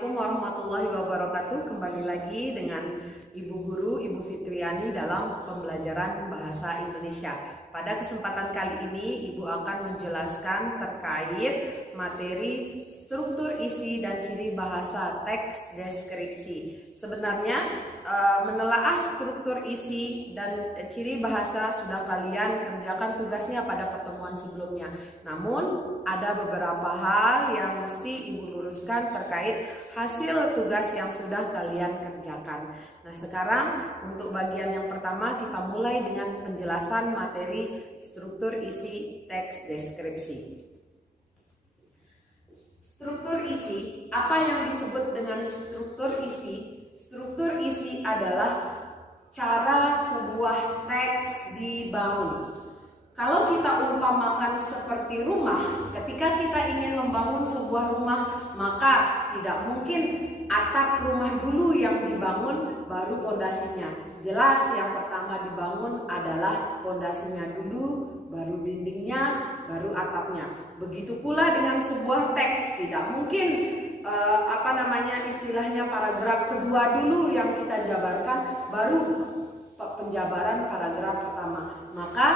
Assalamualaikum warahmatullahi wabarakatuh. Kembali lagi dengan Ibu Guru, Ibu Fitriani dalam pembelajaran Bahasa Indonesia. Pada kesempatan kali ini Ibu akan menjelaskan terkait materi struktur isi dan ciri bahasa teks deskripsi. Sebenarnya menelaah struktur isi dan ciri bahasa sudah kalian kerjakan tugasnya pada pertemuan sebelumnya. Namun ada beberapa hal yang mesti Ibu luruskan terkait hasil tugas yang sudah kalian kerjakan. Nah, sekarang untuk bagian yang pertama kita mulai dengan penjelasan materi struktur isi teks deskripsi. Struktur isi, apa yang disebut dengan struktur isi? Struktur isi adalah cara sebuah teks dibangun. Kalau kita umpamakan seperti rumah, ketika kita ingin membangun sebuah rumah, maka tidak mungkin atap rumah dulu yang dibangun baru pondasinya. Jelas yang pertama dibangun adalah pondasinya dulu, baru dindingnya, baru atapnya. Begitu pula dengan sebuah teks, tidak mungkin istilahnya paragraf kedua dulu yang kita jabarkan, baru penjabaran paragraf pertama. Maka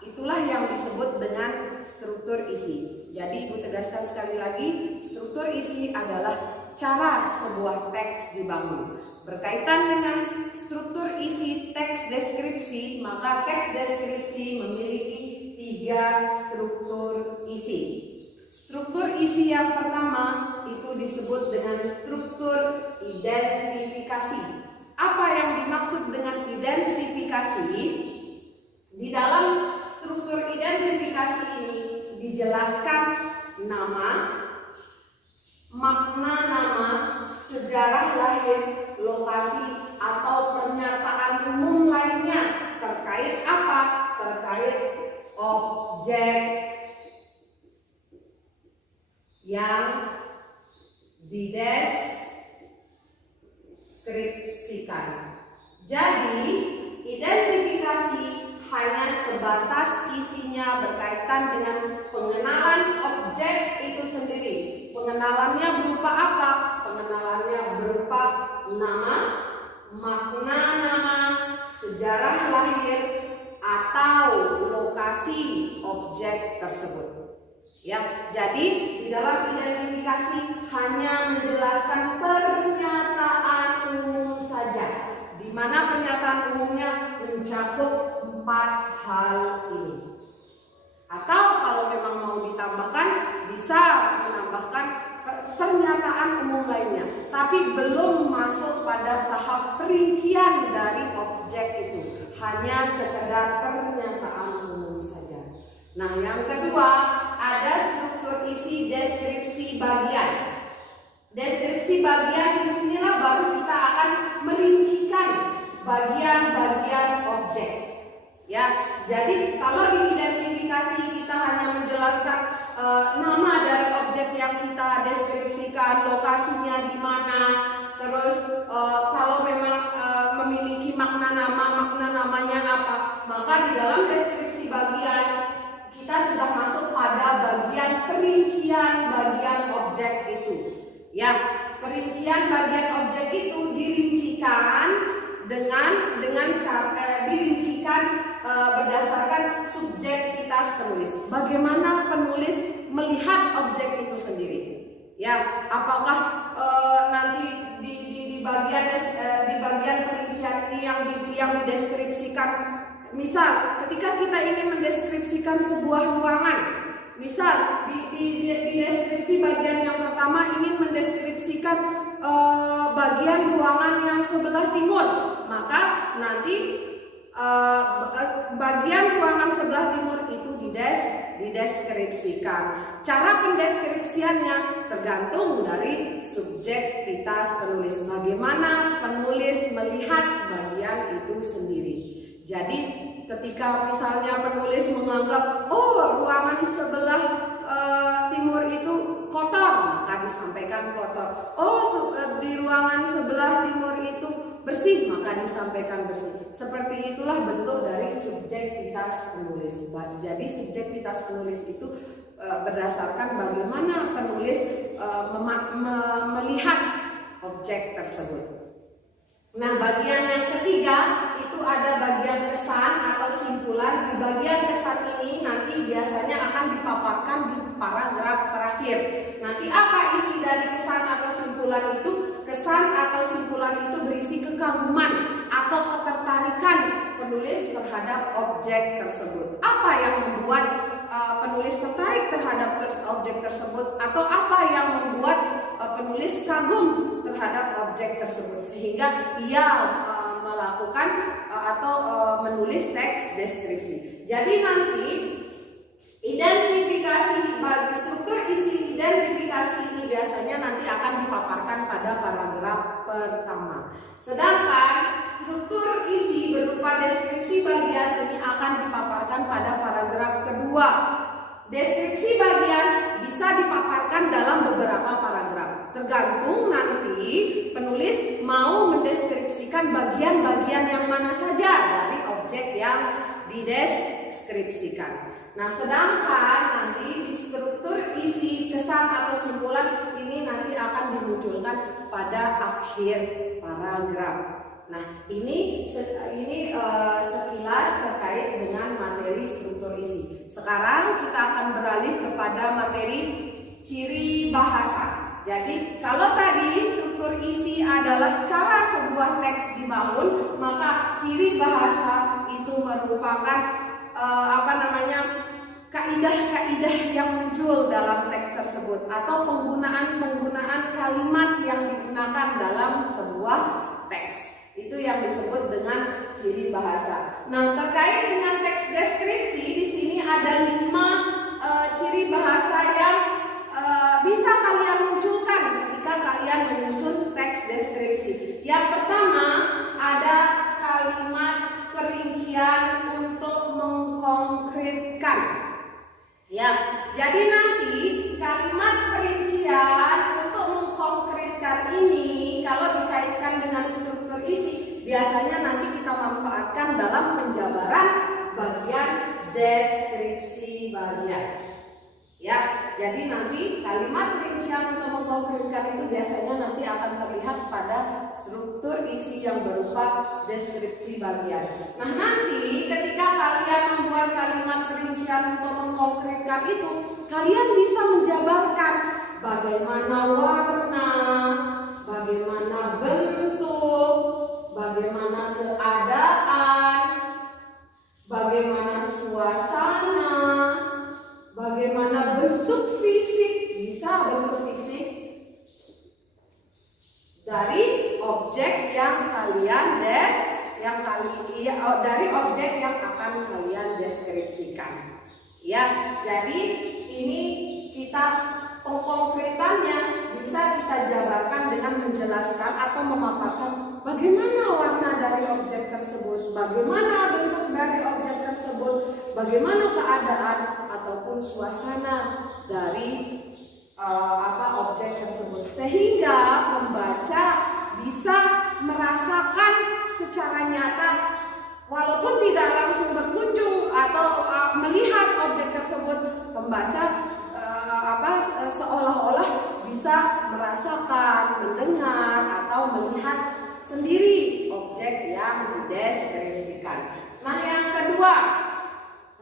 itulah yang disebut dengan struktur isi. Jadi Ibu tegaskan sekali lagi, struktur isi adalah cara sebuah teks dibangun. Berkaitan dengan struktur isi teks deskripsi, maka teks deskripsi memiliki 3 struktur isi. Struktur isi yang pertama itu disebut dengan struktur identifikasi. Apa yang dimaksud dengan identifikasi? Di dalam struktur identifikasi ini dijelaskan nama, makna nama, sejarah lahir, lokasi, atau pernyataan umum lainnya terkait apa? Terkait objek yang dideskripsikan. Jadi, identifikasi hanya sebatas isinya berkaitan dengan pengenalan objek itu sendiri. Pengenalannya berupa apa? Pengenalannya berupa nama, makna nama, sejarah lahir, atau lokasi objek tersebut. Ya, jadi di dalam identifikasi hanya menjelaskan pernyataan umum saja, di mana pernyataan umumnya mencakup 4 hal ini. Atau kalau memang mau ditambahkan, bisa menambahkan pernyataan umum lainnya, tapi belum masuk pada tahap perincian dari objek itu, hanya sekedar pernyataan umum saja. Nah, yang kedua, ada struktur isi deskripsi bagian. Deskripsi bagian disinilah baru kita akan merincikan bagian-bagian objek. Ya, jadi kalau di identifikasi kita hanya menjelaskan nama dari objek yang kita deskripsikan, lokasinya di mana, terus kalau memang memiliki makna namanya apa, maka di dalam deskripsi bagian kita sudah masuk pada bagian perincian bagian objek itu. Ya, perincian bagian objek itu dirincikan dengan cara berdasarkan subjektivitas penulis. Bagaimana penulis melihat objek itu sendiri? Ya, apakah nanti di bagian perincian ini yang dideskripsikan? Misal, ketika kita ingin mendeskripsikan sebuah ruangan, misal di deskripsi bagian yang pertama ingin mendeskripsikan bagian ruangan yang sebelah timur, maka nanti bagian ruangan sebelah timur itu dideskripsikan. Cara pendeskripsiannya tergantung dari subjektivitas penulis. Bagaimana penulis melihat bagian itu sendiri. Jadi ketika misalnya penulis menganggap ruangan sebelah timur itu kotor, maka disampaikan kotor. Di ruangan sebelah timur itu bersih, maka disampaikan bersih. Seperti itulah bentuk dari subjektivitas penulis. Jadi subjektivitas penulis itu berdasarkan bagaimana penulis melihat objek tersebut. Nah, bagian yang ketiga itu ada bagian kesan atau simpulan. Di bagian kesan ini nanti biasanya akan dipaparkan di paragraf terakhir. Nanti apa isi dari kesan atau simpulan itu? Kesan atau simpulan itu berisi kekaguman atau ketertarikan penulis terhadap objek tersebut. Apa yang membuat penulis tertarik terhadap objek tersebut, atau apa yang membuat penulis kagum terhadap objek tersebut sehingga ia melakukan atau menulis teks deskripsi. Jadi nanti identifikasi bagi struktur isi identifikasi ini biasanya nanti akan dipaparkan pada paragraf pertama. Sedangkan struktur isi berupa deskripsi bagian ini akan dipaparkan pada paragraf kedua. Deskripsi bagian bisa dipaparkan dalam beberapa paragraf. Tergantung nanti penulis mau mendeskripsikan bagian-bagian yang mana saja dari objek yang dideskripsikan. Nah, sedangkan nanti di struktur isi kesan atau simpulan ini nanti akan dimunculkan pada akhir paragraf. Nah, ini sekilas terkait dengan materi struktur isi. Sekarang kita akan beralih kepada materi ciri bahasa. Jadi, kalau tadi struktur isi adalah cara sebuah teks dibangun, maka ciri bahasa itu merupakan kaidah-kaidah yang muncul dalam teks tersebut atau penggunaan kalimat yang digunakan dalam sebuah teks. Itu yang disebut dengan ciri bahasa. Nah, terkait dengan teks deskripsi, di sini ada 5 ciri bahasa yang bisa kalian munculkan ketika kalian menyusun teks deskripsi. Yang pertama, ada kalimat perincian untuk mengkonkretkan. Ya, jadi nanti kalimat perincian untuk mengkonkretkan ini kalau dikaitkan dengan struktur isi, biasanya nanti kita manfaatkan dalam penjabaran bagian deskripsi bagian. Ya, jadi nanti kalimat perincian untuk mengkonkretkan itu biasanya nanti akan terlihat pada struktur isi yang berupa deskripsi bagian. Nah, nanti ketika kalian membuat kalimat perincian untuk mengkonkretkan itu, kalian bisa menjabarkan bagaimana warna, bagaimana bentuk, bagaimana keadaan, bagaimana suasana, bagaimana bentuk fisik, bisa bentuk fisik dari objek yang kalian dari objek yang akan kalian deskripsikan. Ya, jadi ini kita pengkonkretannya bisa kita jabarkan dengan menjelaskan atau memaparkan bagaimana warna dari objek tersebut, bagaimana bentuk dari objek tersebut, bagaimana keadaan ataupun suasana dari objek tersebut, sehingga pembaca bisa merasakan secara nyata walaupun tidak langsung berkunjung atau melihat objek tersebut, pembaca seolah-olah bisa merasakan, mendengar atau melihat sendiri objek yang dideskripsikan. Nah, yang kedua,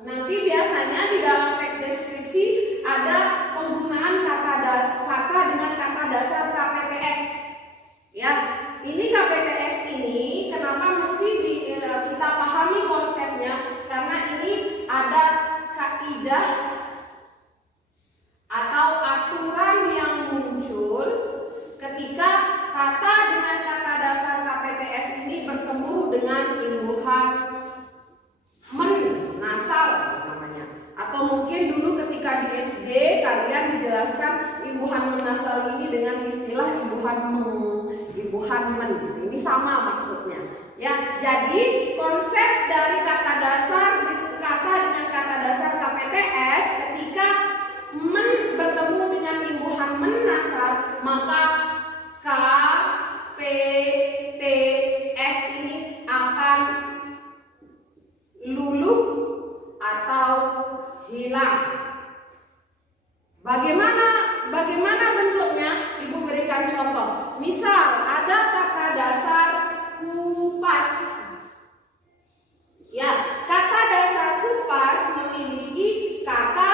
nanti biasanya di dalam teks deskripsi ada penggunaan kata dengan kata dasar KPTS. Ya, ini KPTS ini kenapa mesti kita pahami konsepnya? Karena ini ada kaidah atau aturan yang muncul ketika kata dengan kata dasar KPTS ini bertemu dengan imbuhan nasal namanya. Atau mungkin dulu ketika di SD kalian dijelaskan imbuhan nasal ini dengan istilah imbuhan men. Ini sama maksudnya. Ya, jadi konsep dari kata dengan kata dasar KPTS, ketika men bertemu dengan imbuhan men nasal, maka KPTS ini akan luluh atau hilang. Misal ada kata dasar kupas. Ya, kata dasar kupas memiliki kata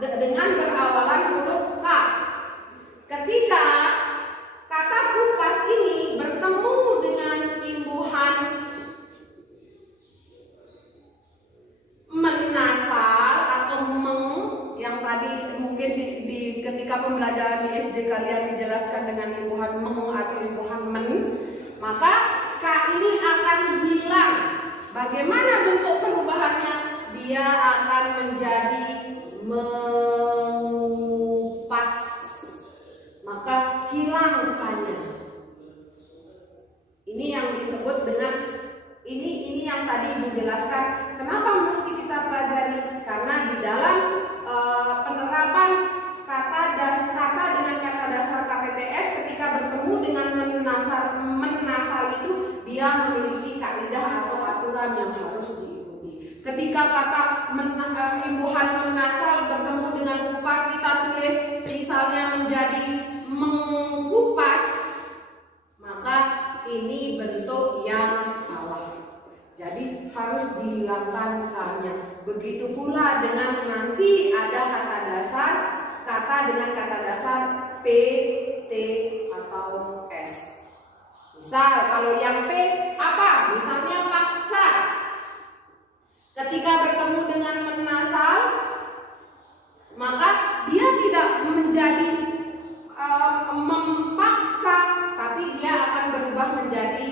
dengan berawalan huruf K. Ketika kata kupas ini bertemu dengan imbuhan menasal atau meng, yang tadi mungkin di ketika pembelajaran di SD kalian dijelaskan dengan imbuhan meng atau imbuhan men, maka K ini akan hilang. Bagaimana bentuk perubahannya? Dia akan menjadi mengupas, maka hilang K-nya. Ini yang disebut dengan ini yang tadi menjelaskan kenapa mesti kita pelajari, karena di dalam penerapan kata dengan kata dasar KPTS ketika bertemu dengan menasal itu dia memiliki kaidah atau aturan yang harus diikuti. Ketika kata imbuhan menasal bertemu dengan kupas, kita tulis misalnya menjadi mengkupas, maka ini bentuk yang salah. Jadi harus dihilangkan K-nya. Begitu pula dengan nanti ada kata dengan kata dasar P, T atau S. Misal kalau yang P apa? Misalnya paksa. Ketika bertemu dengan menasal, maka dia tidak menjadi memaksa, tapi dia akan berubah menjadi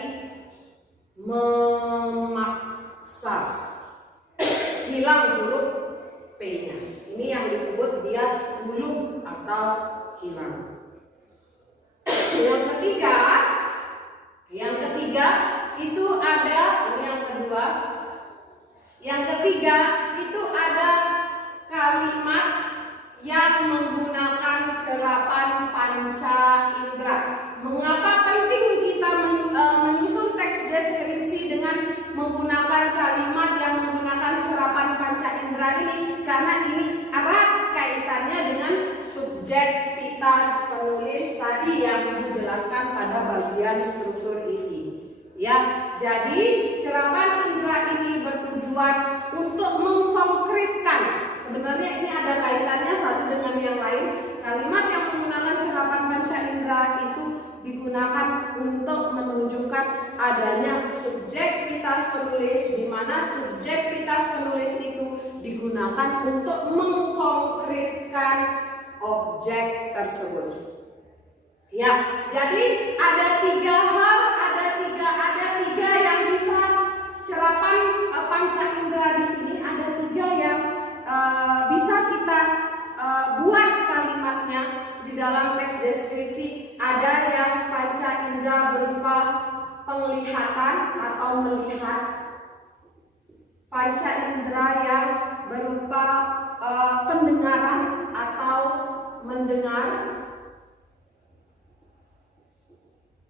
memaksa. Hilang huruf P-nya. Ini yang disebut dia hulu atau hilang. Yang ketiga itu ada, ini yang kedua. Yang ketiga itu ada kalimat yang menggunakan serapan panca indera. Mengapa penting kita menyusun teks deskripsi dengan menggunakan kalimat yang menggunakan serapan panca indera ini? Karena ini erat kaitannya dengan subjektivitas penulis tadi yang Ibu jelaskan pada bagian struktur isi. Ya, jadi serapan indera ini bertujuan untuk mengkonkretkan. Sebenarnya ini ada kaitannya satu dengan yang lain. Kalimat yang menggunakan serapan panca indera itu digunakan untuk menunjukkan adanya subjektivitas penulis, di mana subjektivitas penulis itu digunakan untuk mengkonkretkan objek tersebut. Ya, jadi ada tiga hal, ada tiga yang bisa serapan panca indera di sini. Ada tiga yang bisa kita buat kalimatnya di dalam teks deskripsi. Ada yang panca indera berupa penglihatan atau melihat, panca indera yang berupa pendengaran atau mendengar.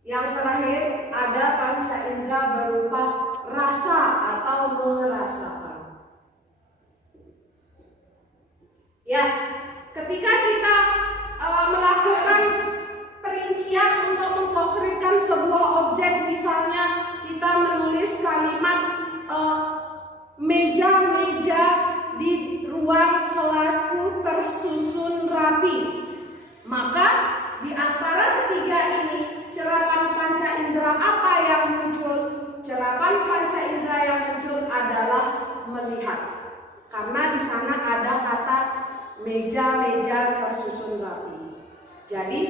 Yang terakhir ada panca indera berupa rasa atau merasakan. Ya, ketika kita melakukan perincian untuk mengkonkretkan sebuah objek, misalnya kita menulis kalimat meja-meja di ruang kelasku tersusun rapi, maka di antara ketiga ini serapan panca indera apa yang muncul? Serapan panca indera yang muncul adalah melihat, karena di sana ada kata meja-meja tersusun rapi. Jadi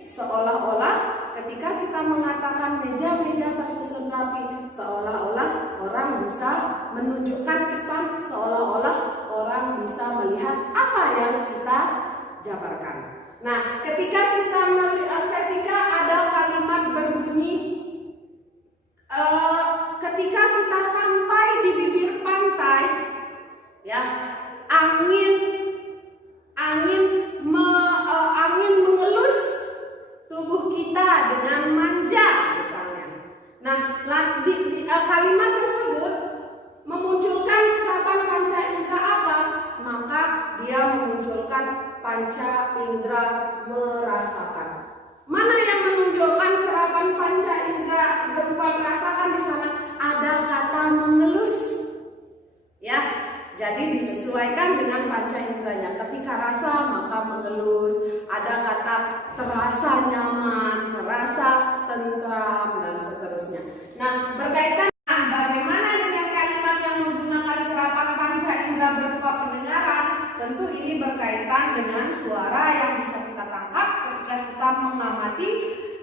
seolah-olah ketika kita mengatakan meja-meja tersusun rapi, seolah-olah orang bisa menunjukkan kesan, seolah-olah orang bisa melihat apa yang kita jabarkan. Nah, ketika ada kalimat berbunyi, ketika kita sampai di bibir pantai, ya, angin mengelus tubuh kita dengan manja, misalnya. Nah, kalimat tersebut memunculkan serapan panca indera apa? Maka dia memunculkan panca indera merasakan. Mana yang menunjukkan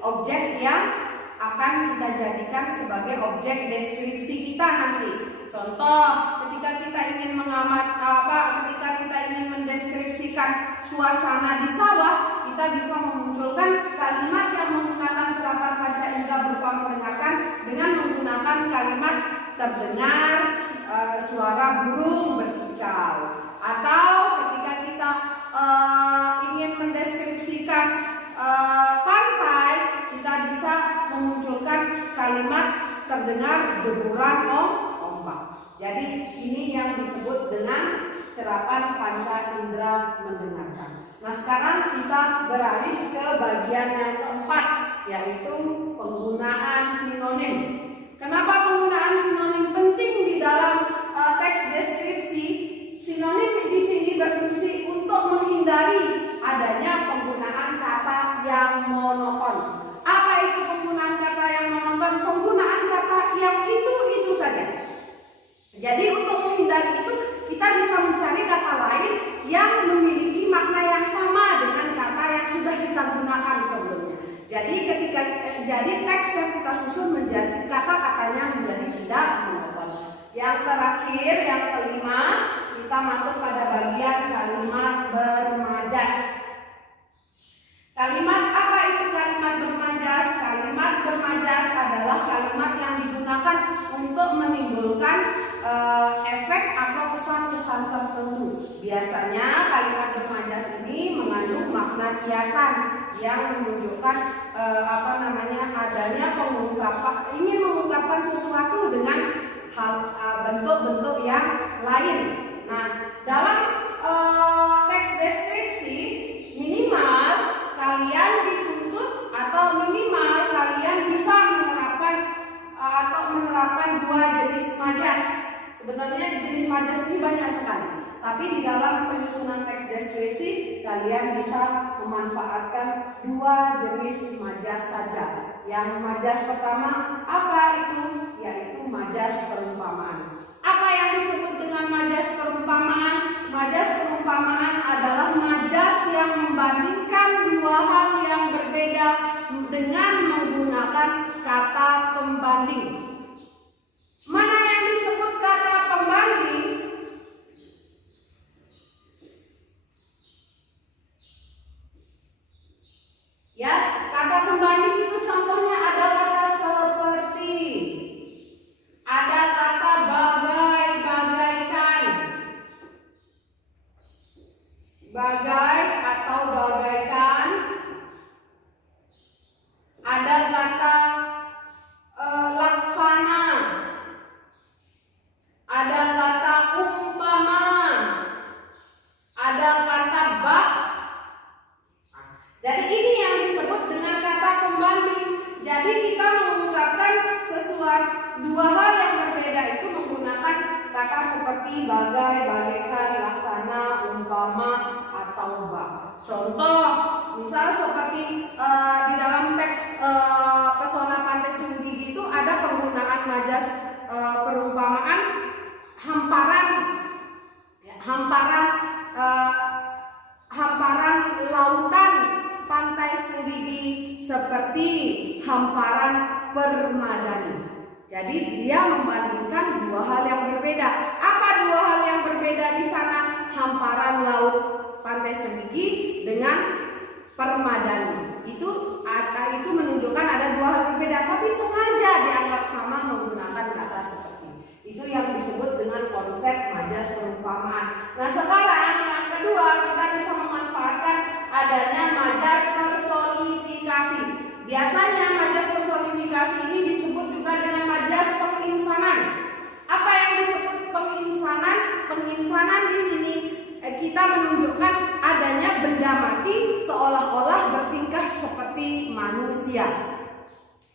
objek yang akan kita jadikan sebagai objek deskripsi kita nanti. Contoh, ketika kita ingin ketika kita ingin mendeskripsikan suasana di sawah, kita bisa memunculkan kalimat yang menggunakan serapan panca indera berupa mendengarkan dengan menggunakan kalimat terdengar suara burung berkicau. Atau ketika kita ingin mendeskripsikan pantai, kita bisa memunculkan kalimat terdengar deburan ombak. Jadi ini yang disebut dengan serapan panca indera mendengarkan. Nah, sekarang kita beralih ke bagian yang keempat, yaitu penggunaan sinonim. Kenapa penggunaan sinonim penting di dalam teks deskripsi? Sinonim di sini berfungsi untuk menghindari adanya penggunaan kata yang monoton. Apa itu penggunaan kata yang monoton? Penggunaan kata yang itu saja. Jadi untuk menghindari itu, kita bisa mencari kata lain yang memiliki makna yang sama dengan kata yang sudah kita gunakan sebelumnya. Jadi teks yang kita susun menjadi kata-katanya menjadi tidak monoton. Yang terakhir, yang kelima, kita masuk pada bagian kalimat bermajas. Kalimat apa itu kalimat bermajas? Kalimat bermajas adalah kalimat yang digunakan untuk menimbulkan efek atau kesan-kesan tertentu. Biasanya kalimat bermajas ini mengandung makna kiasan yang menunjukkan adanya ingin mengungkapkan sesuatu dengan bentuk-bentuk yang lain. Nah, dalam teks deskripsi minimal kalian dituntut atau minimal kalian bisa menerapkan dua jenis majas. Sebenarnya jenis majas ini banyak sekali, tapi di dalam penyusunan teks deskripsi kalian bisa memanfaatkan dua jenis majas saja. Yang majas pertama apa itu? Yaitu majas perumpamaan. Apa yang disebut dengan majas perumpamaan? Majas perumpamaan adalah majas yang membandingkan dua hal yang berbeda dengan menggunakan kata pembanding. Mana yang disebut kata pembanding? Ya, kata pembanding itu contohnya ada kata seperti, ada kata bagaikan, bagai atau bagaikan, ada kata laksana, ada kata umpama, ada kata bak. Jadi ini yang disebut dengan kata pembanding. Jadi kita mengungkapkan dua hal yang berbeda itu menggunakan kata seperti bagai, bagaikan, laksana, umpama, atau bak. Contoh, misal seperti di dalam teks Pesona Pantai Sungai Gigi itu ada penggunaan majas perumpamaan hamparan lautan Pantai Senggigi seperti hamparan permadani. Jadi dia membandingkan dua hal yang berbeda. Apa dua hal yang berbeda di sana? Hamparan laut Pantai Senggigi dengan permadani. Itu menunjukkan ada dua hal berbeda, tapi sengaja dianggap sama menggunakan kata seperti. Itu yang disebut dengan konsep majas perumpamaan. Nah, sekarang yang kedua, kita bisa memanfaatkan adanya majas personifikasi. Biasanya majas personifikasi ini disebut juga dengan majas penginsanan. Apa yang disebut penginsanan? Penginsanan di sini kita menunjukkan adanya benda mati seolah-olah bertingkah seperti manusia.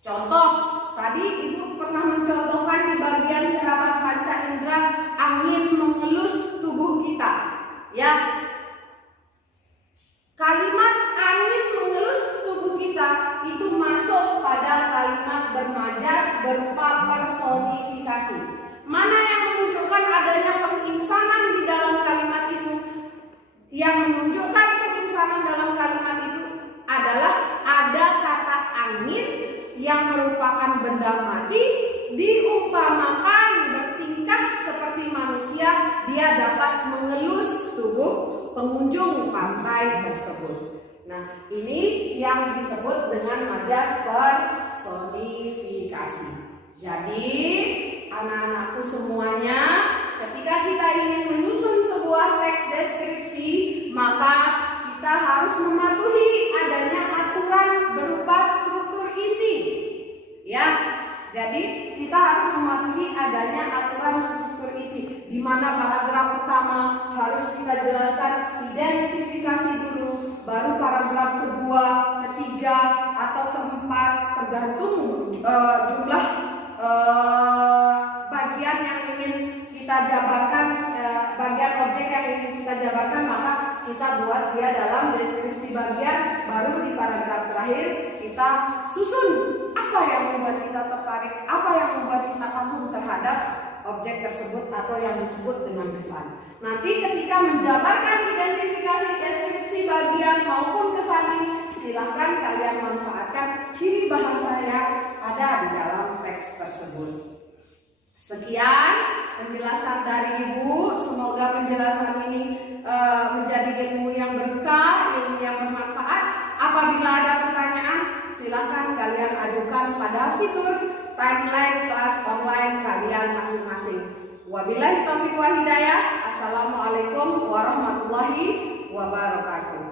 Contoh, tadi Ibu pernah mencontohkan di bagian serapan panca indera angin mengelus tubuh kita. Ya, kalimat angin mengelus tubuh kita itu masuk pada kalimat bermajas berupa personifikasi. Mana yang menunjukkan adanya penginsanan di dalam kalimat itu? Yang menunjukkan penginsanan dalam kalimat itu adalah ada kata angin yang merupakan benda mati diumpamakan bertingkah seperti manusia, dia dapat mengelus tubuh pengunjung pantai tersebut. Nah, ini yang disebut dengan majas personifikasi. Jadi, anak-anakku semuanya, ketika kita ingin menyusun sebuah teks deskripsi, maka kita harus mematuhi adanya aturan berupa struktur isi. Ya, jadi kita harus mematuhi adanya aturan struktur isi, di mana paragraf pertama harus kita jelaskan identifikasi dulu, baru paragraf kedua, ketiga, atau keempat, tergantung jumlah bagian yang ingin kita jabarkan, bagian objek yang ingin kita jabarkan, maka kita buat dia dalam deskripsi bagian, baru di paragraf terakhir kita susun apa yang membuat kita tertarik, apa yang membuat kita kagum terhadap objek tersebut atau yang disebut dengan kesan. Nanti ketika menjabarkan identifikasi deskripsi bagian maupun kesan ini, silahkan kalian manfaatkan ciri bahasa yang ada di dalam teks tersebut. Sekian penjelasan dari Ibu. Semoga penjelasan ini menjadi ilmu yang berkah, ilmu yang bermanfaat. Apabila ada pertanyaan, silahkan kalian ajukan pada fitur timeline kelas online kalian masing-masing. Wabillahi taufiq wal hidayah. Assalamualaikum warahmatullahi wabarakatuh.